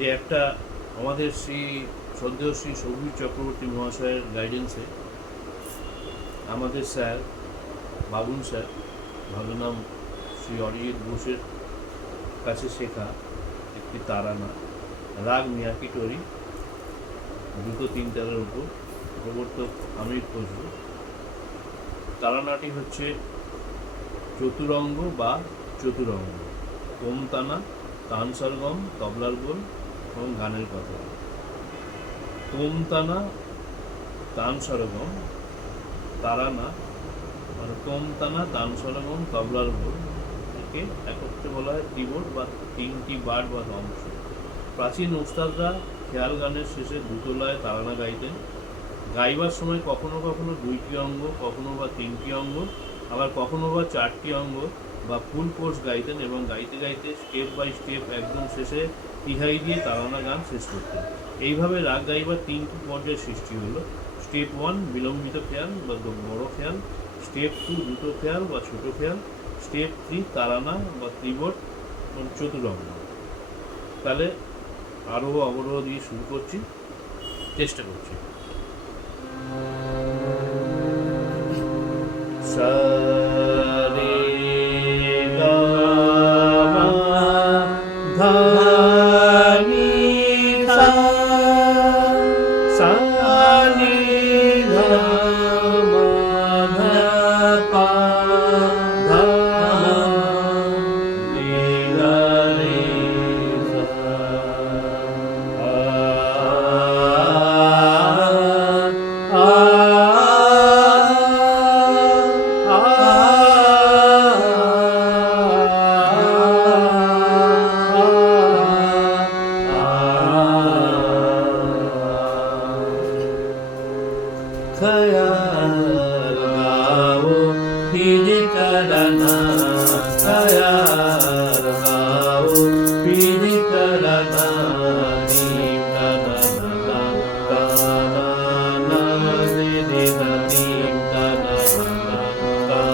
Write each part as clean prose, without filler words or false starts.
যে একটা আমাদের শ্রদ্ধেয় শ্রী সৌভিক চক্রবর্তী মহাশয়ের গাইডেন্সে আমাদের স্যার বাবুন স্যার, ভালো নাম শ্রী অরিজিৎ ঘোষের কাছে শেখা একটি তারানা, রাগ মিয়াকিটোরি, দুটো তিন তারের উপর, প্রবর্তক আমির খসরু। তারানাটি হচ্ছে চতুরঙ্গ বা চতুরঙ্গ, কোমতানা, তান সরগম, তবলার বোল এবং গানের কথা। কোমতানা, তান সরগম, তারানা মানে কোমতানা, তান সরগম, তবলার বোল একে একত্রে বলা হয় ত্রিবোট বা তিনটি বাট বা অংশ। প্রাচীন ওস্তাদরা খেয়াল গানের শেষে দুটো লয়ে তারানা গাইতেন। গাইবার সময় কখনো কখনো দুইটি অঙ্গ, কখনো বা তিনটি অঙ্গ, আবার কখনো বা চারটি অঙ্গ বা ফুল কোর্স গাইতেন এবং গাইতে গাইতে স্টেপ বাই স্টেপ একদম শেষে তিহাই দিয়ে তারানা গান শেষ করতেন। এইভাবে রাগ গাইবার তিনটি পর্যায়ের সৃষ্টি হলো। স্টেপ 1 বিলম্বিত খেয়াল বা বড় খেয়াল, স্টেপ 2 দ্রুত খেয়াল বা ছোট খেয়াল, স্টেপ 3 তারানা বা ত্রিবোট চতুরঙ্গ। তাহলে আরোহ অবরোহ দিয়ে শুরু করছি, চেষ্টা করছি। সা রে গা মা ধা নি সা, সা নি ধা মা ধা পা ধা রে গা রে সা, खयाल गाओ फिर करना, खयाल गाओ फिर करना, नीम ना ना ना ना दे दे ना, नीम ना ना ना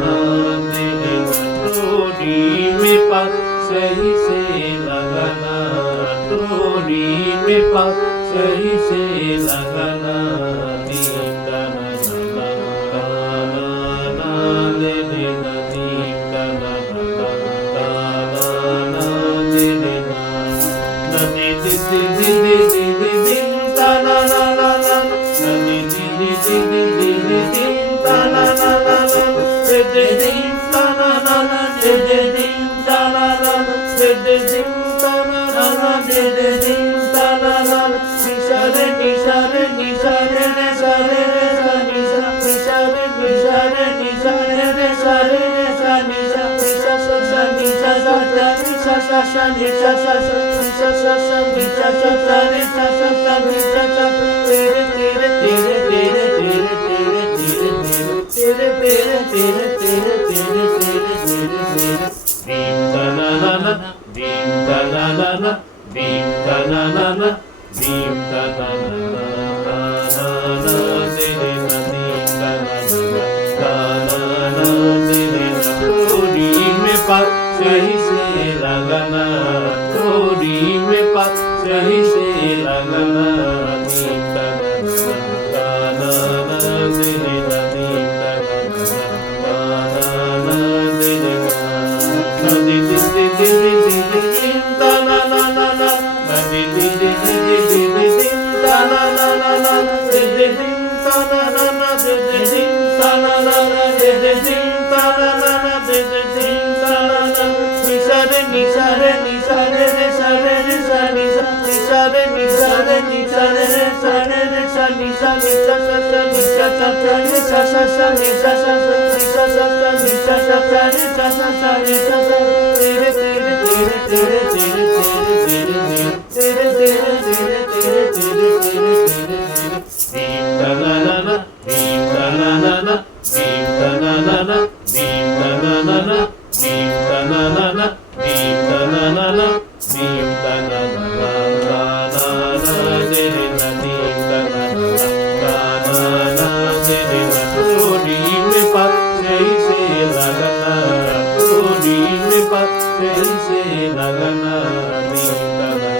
ना दे दे ना, टोरी में पा सही से लगाना, टोरी में पा सही से लगाना, सही से लगाना, थोड़ी में पा सही से लगाना, नीता गाना ना दे ना, नीता गाना ना दे ना, दे दे दे दे दे दे ता ना ना ना ना, दे दे दे दे दे दे दे ता ना ना ना ना, दे दे दे ता ना ना ना, दे दे दे ता ना ना ना, दे दे दे ता ना ना ना, दे दे दे ता ना ना, निशा रे निशा रे निशा रे रे सा रे रे सा निशा, निशा रे निशा रे निशा रे रे सा रे रे सा निशा, निशा सा सा निशा सा सा निशा सा सा निशा सा सा निशा सा सा निशा सा सा निशा सा सा निशा सा, तेरे तेरे तेरे तेरे तेरे तेरे तेरे तेरे तेरे तेरे तेरे तेरे तेरे तेरे दीप ता ना ना ना, दीप ता ना ना ना, दीप ता ना ना ना, दीप ता ना ना ना, दीप ता ना ना ना, दीप ता ना ना ना, दीप ता ना ना ना ना दे रे ना, दीप ता ना ना ना दे रे ना, थोड़ी में पा सही से लगाना, थोड़ी में पा सही से लगाना, दीप ता ना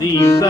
Deep